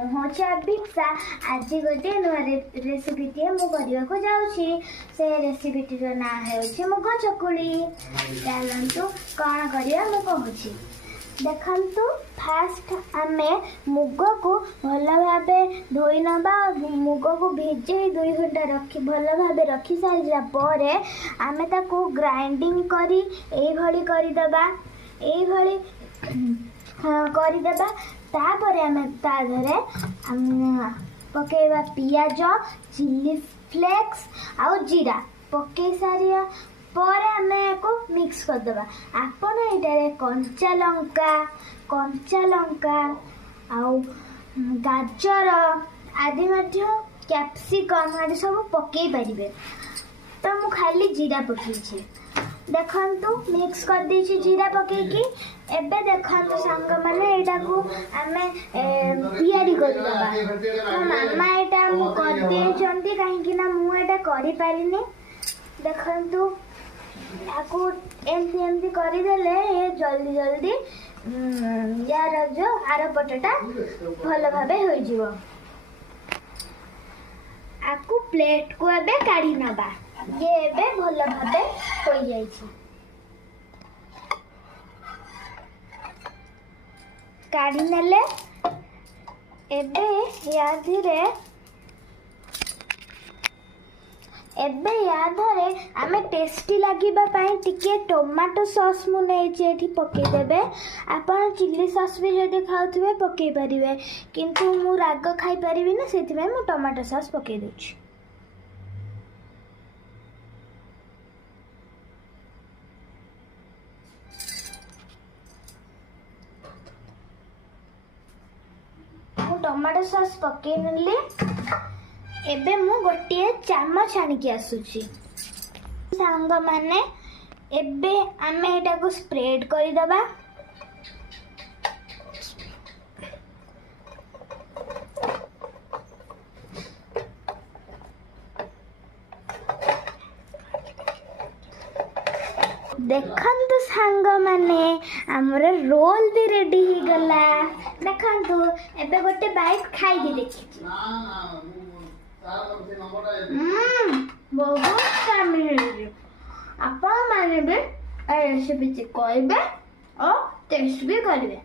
ମୁଁ ହେଉଛି ଅଭିପ୍ସା। ଆଜି ଗୋଟିଏ ନୂଆ ରେସିପିଟିଏ ମୁଁ କରିବାକୁ ଯାଉଛି। ସେ ରେସିପିଟିର ନାଁ ହେଉଛି ମୁଗ ଚକୁଳି। ଚାଲନ୍ତୁ କ'ଣ କରିବା ମୁଁ କହୁଛି। ଦେଖନ୍ତୁ, ଫାଷ୍ଟ ଆମେ ମୁଗକୁ ଭଲ ଭାବେ ଧୋଇ ନେବା। ମୁଗକୁ ଭିଜେଇ 2 ଘଣ୍ଟା ଭଲ ଭାବେ ରଖି ସାରିଲା ପରେ ଆମେ ତାକୁ ଗ୍ରାଇଣ୍ଡିଙ୍ଗ କରି ଏଇଭଳି କରିଦେବା। କରିଦେବା। ତାପରେ ଆମେ ତା ଦେହରେ ପକେଇବା ପିଆଜ, ଚିଲି ଫ୍ଲେକ୍ସ ଆଉ ଜିରା। ପକେଇ ସାରିବା ପରେ ଆମେ ୟାକୁ ମିକ୍ସ କରିଦେବା। ଆପଣ ଏଇଟାରେ କଞ୍ଚା ଲଙ୍କା ଆଉ ଗାଜର ଆଦି ମଧ୍ୟ କ୍ୟାପ୍ସିକମ୍ ଆଦି ସବୁ ପକେଇ ପାରିବେ। ତ ମୁଁ ଖାଲି ଜିରା ପକେଇଛି। ଦେଖନ୍ତୁ, ମିକ୍ସ କରିଦେଇଛି ଜିରା ପକେଇକି। ଏବେ ଦେଖନ୍ତୁ ସାଙ୍ଗମାନେ, ଏଇଟାକୁ ଆମେ ତିଆରି କରିଦେବା। ମୋ ମାମା ଏଇଟା ମୁଁ କରିଦେଇଛନ୍ତି, କାହିଁକି ନା ମୁଁ ଏଇଟା କରିପାରିନି। ଦେଖନ୍ତୁ, ତାକୁ ଏମିତି କରିଦେଲେ ଜଲ୍ଦି ୟାର ଯୋଉ ଆର ପଟଟା ଭଲ ଭାବେ ହୋଇଯିବ। ଆକୁ ପ୍ଲେଟକୁ ଏବେ କାଢି ନେବା। ଇଏ ଏବେ ଭଲ ଭାବେ ହୋଇଯାଇଛି। କାଢି ନେଲେ ଏବେ ୟା ଦେହରେ ଆମେ ଟେଷ୍ଟି ଲାଗିବା ପାଇଁ ଟିକେ ଟମାଟୋ ସସ୍ ମୁଁ ନେଇଛି, ଏଠି ପକେଇଦେବେ। ଆପଣ ଚିଲି ସସ୍ ବି ଯଦି ଖାଉଥିବେ ପକେଇ ପାରିବେ, କିନ୍ତୁ ମୁଁ ରାଗ ଖାଇପାରିବି ନା, ସେଥିପାଇଁ ମୁଁ ଟମାଟୋ ସସ୍ ପକେଇ ଦେଉଛି। ମୁଁ ଟମାଟୋ ସସ୍ ପକେଇ ନେଲି। ଏବେ ମୁଁ ଗୋଟିଏ ଚାମଚ ଆଣିକି ଆସୁଛି। ସାଙ୍ଗମାନେ, ଏବେ ଆମେ ଏଟାକୁ ସ୍ପ୍ରେଡ୍ କରିଦେବା। ଦେଖନ୍ତୁ ସାଙ୍ଗମାନେ, ଆମର ରୋଲ୍ ବି ରେଡି ହେଇଗଲା। ଦେଖନ୍ତୁ, ଏବେ ଗୋଟେ ବାଇଟ୍ ଖାଇକି ଦେଖିଛି। ବହୁତ ସ୍ୱାମୀ ହେଇଛି। ଆପଣମାନେ ବି ଏ ରେସିପି କହିବେ ଓ ଟେଷ୍ଟ ବି କରିବେ।